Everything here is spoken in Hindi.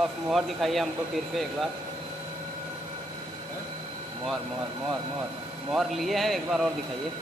बस मोहर दिखाइए हमको फिर पे एक बार। मोहर मोहर मोहर मोहर मोहर लिए हैं, एक बार और दिखाइए।